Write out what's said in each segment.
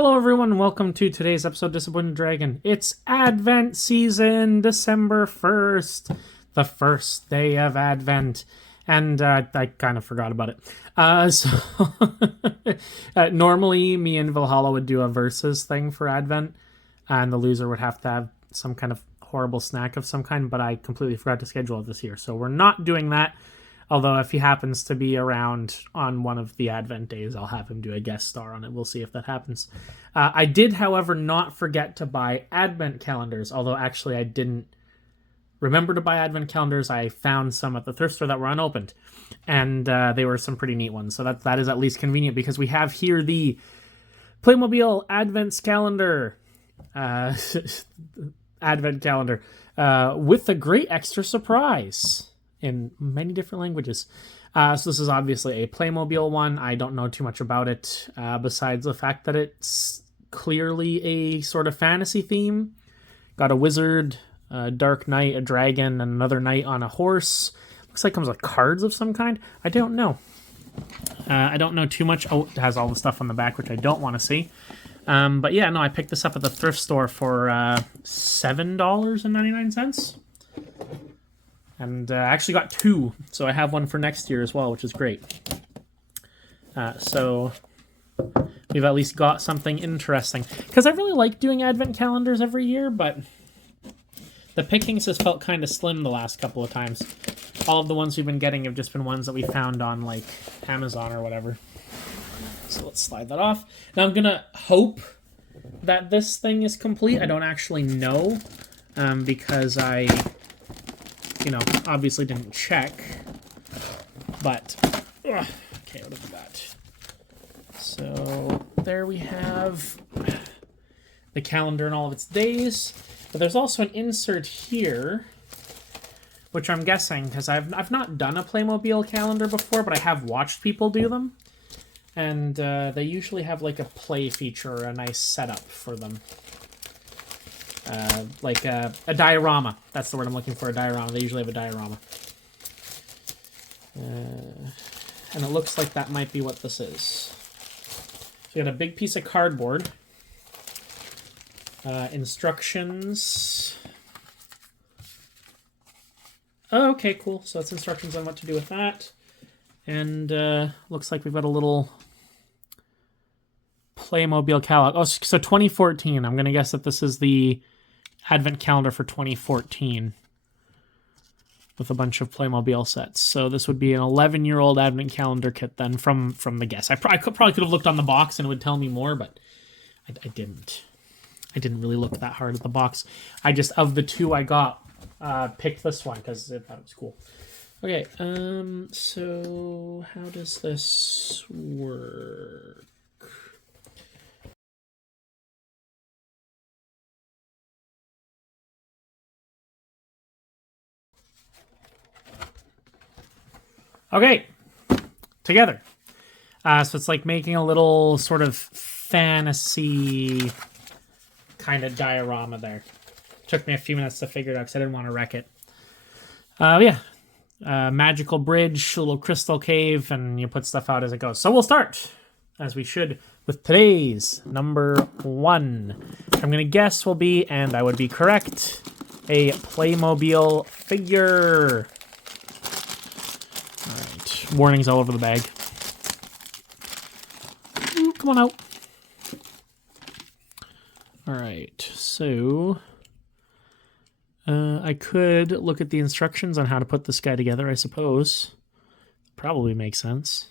Hello, everyone, and welcome to today's episode of Disappointed Dragon. It's Advent season, December 1st, the first day of Advent. And I kind of forgot about it. Normally, me and Valhalla would do a versus thing for Advent, and the loser would have to have some kind of horrible snack of some kind, but I completely forgot to schedule it this year. So we're not doing that. Although if he happens to be around on one of the Advent days, I'll have him do a guest star on it. We'll see if that happens. I did, however, not forget to buy Advent calendars, although actually I didn't remember to buy Advent calendars. I found some at the thrift store that were unopened, and they were some pretty neat ones. So that is at least convenient because we have here the Playmobil Advent calendar. Advent calendar with a great extra surprise in many different languages. So this is obviously a Playmobil one. I don't know too much about it besides the fact that it's clearly a sort of fantasy theme. Got a wizard, a dark knight, a dragon, and another knight on a horse. Looks like it comes with cards of some kind. I don't know. I don't know too much. Oh, it has all the stuff on the back, which I don't want to see. But yeah, no, I picked this up at the thrift store for $7.99. And I actually got two, so I have one for next year as well, which is great. So we've at least got something interesting. Because I really like doing advent calendars every year, but the pickings has felt kind of slim the last couple of times. All of the ones we've been getting have just been ones that we found on, like, Amazon or whatever. So let's slide that off. Now I'm going to hope that this thing is complete. I don't actually know, because I obviously didn't check, but okay, what have we got? So there we have the calendar and all of its days, but there's also an insert here, which I'm guessing, because I've not done a Playmobil calendar before, but I have watched people do them, and they usually have like a play feature or a nice setup for them. Like a diorama. That's the word I'm looking for, a diorama. They usually have a diorama. And it looks like that might be what this is. So you got a big piece of cardboard. Instructions. Oh, okay, cool. So it's instructions on what to do with that. And looks like we've got a little Playmobil catalog. Oh, so 2014. I'm going to guess that this is the Advent calendar for 2014 with a bunch of Playmobil sets. So this would be an 11-year-old Advent calendar kit then from the guess. I probably could have looked on the box and it would tell me more, but I didn't. I didn't really look that hard at the box. I just, of the two I got, picked this one because I thought it was cool. Okay, so how does this work? Okay, together. So it's like making a little sort of fantasy kind of diorama there. Took me a few minutes to figure it out because I didn't want to wreck it. Yeah. Magical bridge, a little crystal cave, and you put stuff out as it goes. So we'll start, as we should, with today's number 1. I'm going to guess will be, and I would be correct, a Playmobil figure. Alright, warnings all over the bag. Ooh, come on out. Alright, so I could look at the instructions on how to put this guy together, I suppose. Probably makes sense.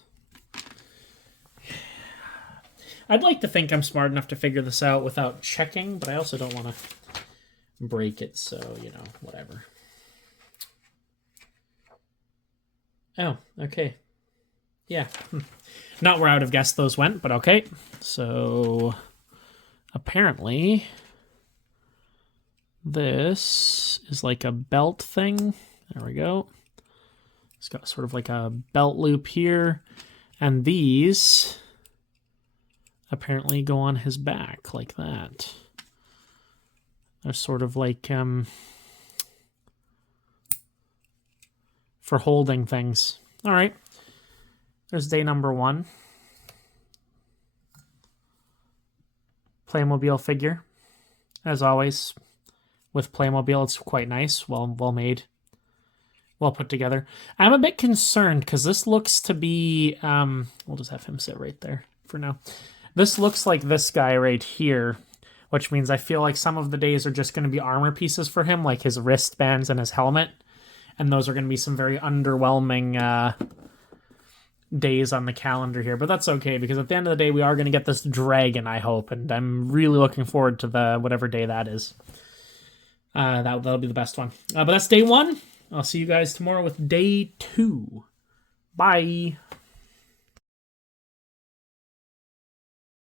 I'd like to think I'm smart enough to figure this out without checking, but I also don't want to break it, so, whatever. Oh, okay. Yeah. Not where I would have guessed those went, but okay. So, apparently, this is like a belt thing. There we go. It's got sort of like a belt loop here. And these apparently go on his back like that. They're sort of like for holding things. All right. There's day number 1. Playmobil figure, as always. With Playmobil, it's quite nice, well made, well put together. I'm a bit concerned because this looks to be, we'll just have him sit right there for now. This looks like this guy right here, which means I feel like some of the days are just going to be armor pieces for him, like his wristbands and his helmet. And those are going to be some very underwhelming days on the calendar here. But that's okay, because at the end of the day, we are going to get this dragon, I hope. And I'm really looking forward to the whatever day that is. That'll be the best one. But that's day 1. I'll see you guys tomorrow with day 2. Bye.